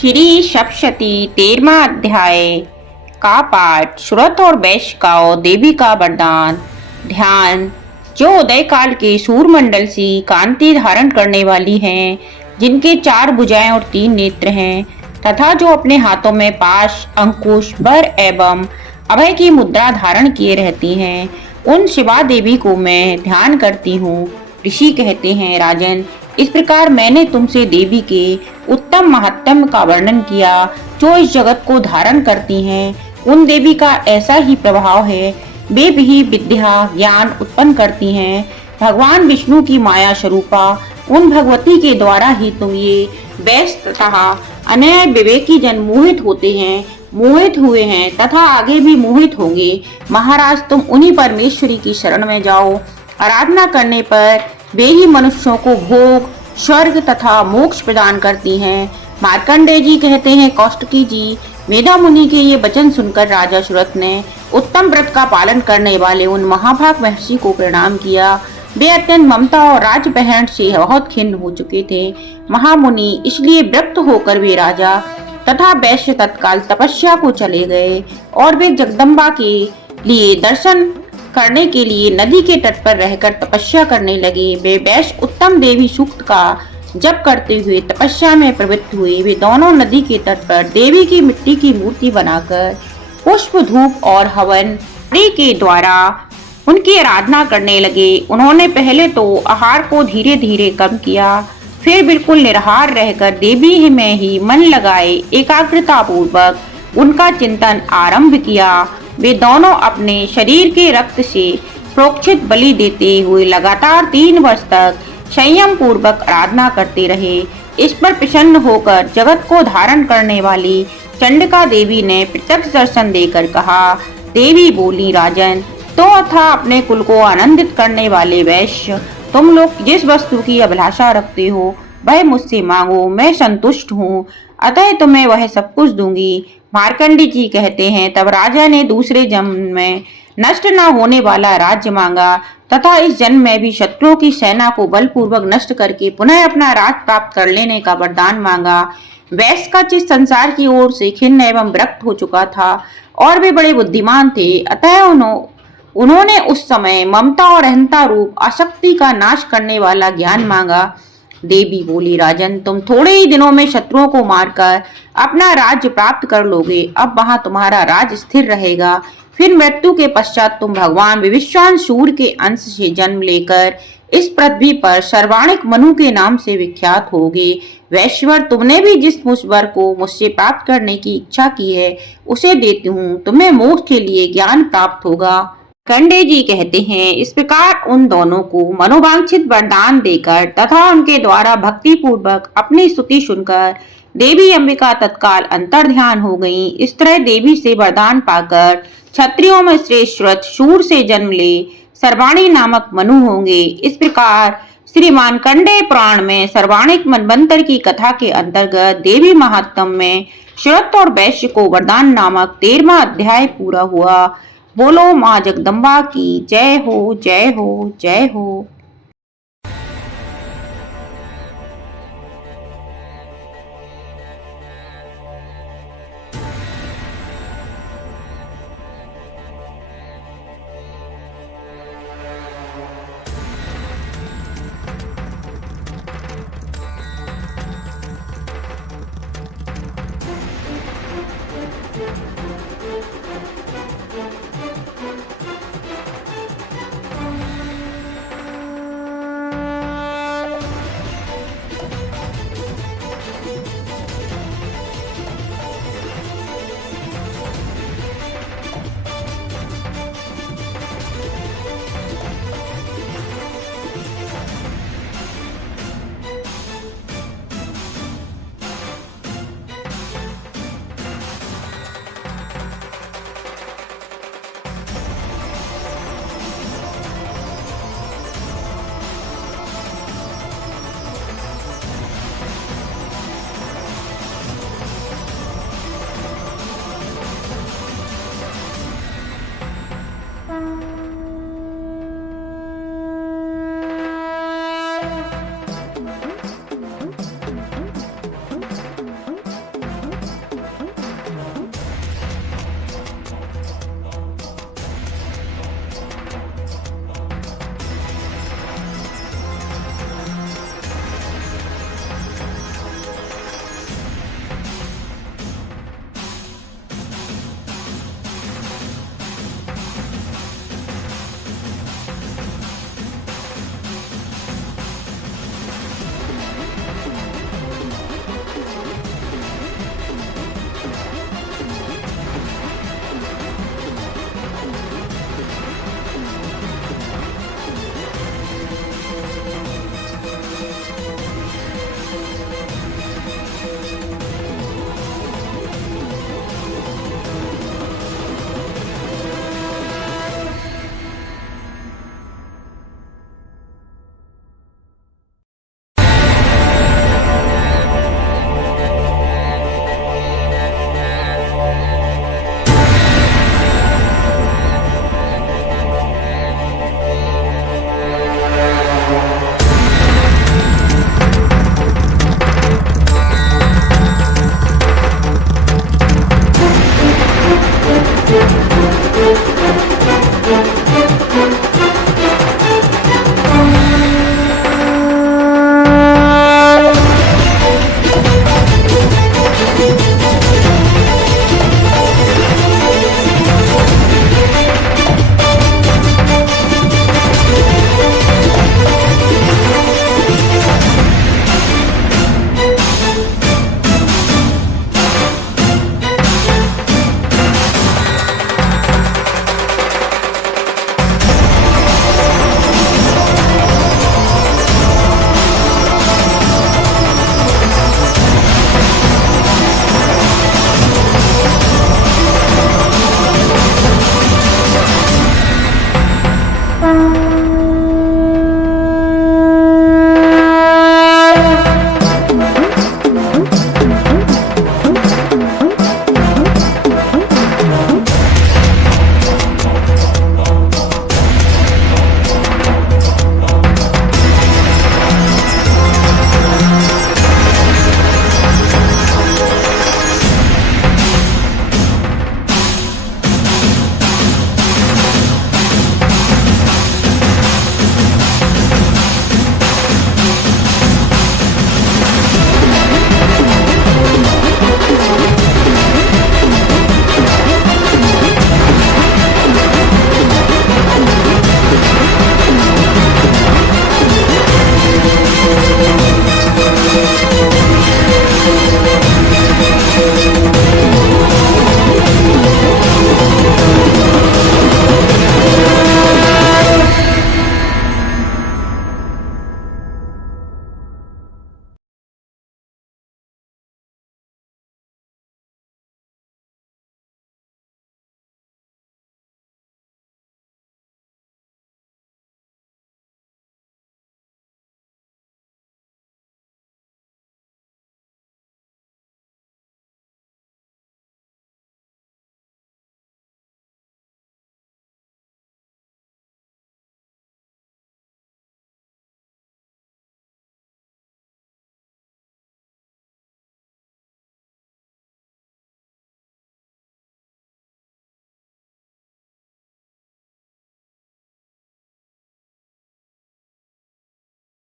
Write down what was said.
श्री सप्तशती 13वां अध्याय का पाठ। श्रुत और वैश्य का देवी का वरदान। ध्यान। जो उदय काल के सूर्यमंडल सी कांति धारण करने वाली हैं, जिनके 4 भुजाएं और 3 नेत्र हैं, तथा जो अपने हाथों में पाश, अंकुश, बर एवं अभय की मुद्रा धारण किए रहती हैं, उन शिवा देवी को मैं ध्यान करती हूँ। ऋषि कहते हैं, राजन, इस प्रकार मैंने तुमसे देवी के उत्तम महात्म्य का वर्णन किया जो इस जगत को धारण करती हैं। उन देवी का ऐसा ही प्रभाव है, वे भी विद्या ज्ञान उत्पन्न करती हैं। भगवान विष्णु की माया स्वरूपा उन भगवती के द्वारा ही तुम ये वैश्य तथा अन्य विवेकी जन मोहित हुए हैं तथा आगे भी मोहित होंगे। महाराज, तुम उन्हीं परमेश्वरी की शरण में जाओ। आराधना करने पर वे ही मनुष्यों को भोग, स्वर्ग तथा मोक्ष प्रदान करती हैं। मार्कंडेय जी कहते हैं, कौष्टकी जी, मेधा मुनि के ये वचन सुनकर राजा सुरथ ने उत्तम व्रत का पालन करने वाले उन महाभाग महर्षि को प्रणाम किया। वे अत्यंत ममता और राजपहरण से बहुत खिन्न हो चुके थे। महामुनि, इसलिए विरक्त होकर वे राजा तथा वैश्य तत्काल तपस्या को चले गए और वे जगदम्बा के लिए दर्शन करने के लिए नदी के तट पर रहकर तपस्या करने लगे। वे वैश्य उत्तम देवी सूक्त का जप करते हुए तपस्या में प्रवृत्त हुए। वे दोनों नदी के तट पर देवी की मिट्टी की मूर्ति बनाकर पुष्प, धूप और हवन के द्वारा उनकी आराधना करने लगे। उन्होंने पहले तो आहार को धीरे धीरे कम किया, फिर बिल्कुल निराहार रहकर देवी में ही मन लगाए एकाग्रता पूर्वक उनका चिंतन आरंभ किया। वे दोनों अपने शरीर के रक्त से प्रोक्षित बलि देते हुए लगातार 3 वर्ष तक संयम पूर्वक आराधना करते रहे। इस पर प्रसन्न होकर जगत को धारण करने वाली चंडिका देवी ने प्रत्यक्ष दर्शन देकर कहा। देवी बोली, राजन, तो अथा अपने कुल को आनंदित करने वाले वैश्य, तुम लोग जिस वस्तु की अभिलाषा रखते हो वह मुझसे मांगो, मैं संतुष्ट हूँ, अतः तुम्हें वह सब कुछ दूंगी। मार्कंडी जी कहते हैं, तब राजा ने दूसरे जन्म में नष्ट न होने वाला राज्य मांगा तथा इस जन्म में भी शत्रुओं की सेना को बलपूर्वक नष्ट करके पुनः अपना राज प्राप्त कर लेने का वरदान मांगा। वैश्य का चित्त संसार की ओर से खिन्न एवं विरक्त हो चुका था और वे बड़े बुद्धिमान थे, अतः उन्होंने उस समय ममता और अहंता रूप आसक्ति का नाश करने वाला ज्ञान मांगा। देवी बोली, राजन, तुम थोड़े ही दिनों में शत्रुओं को मारकर अपना राज्य प्राप्त कर लोगे। अब वहां तुम्हारा राज स्थिर रहेगा। फिर मृत्यु के पश्चात तुम भगवान विविश्वान सूर्य के अंश से जन्म लेकर इस पृथ्वी पर सर्वाणिक मनु के नाम से विख्यात होगे। वैश्वर, तुमने भी जिस वर को मुझसे प्राप्त करने की इच्छा की है उसे देती हूँ। तुम्हें मोक्ष के लिए ज्ञान प्राप्त होगा। कंडे जी कहते हैं, इस प्रकार उन दोनों को मनोवांछित वरदान देकर तथा उनके द्वारा भक्ति पूर्वक अपनी स्तुति सुनकर देवी अंबिका तत्काल अंतर ध्यान हो गई। इस तरह देवी से वरदान पाकर क्षत्रियों में श्रेष्ठ सुरथ शूर से जन्म ले सर्वाणी नामक मनु होंगे। इस प्रकार श्री मार्कंडेय पुराण में सर्वाणिक मनवंतर की कथा के अंतर्गत देवी महात्म्य में सुरथ और वैश्य को वरदान नामक 13वां अध्याय पूरा हुआ। बोलो माँ जगदम्बा की जय हो, जय हो, जय हो।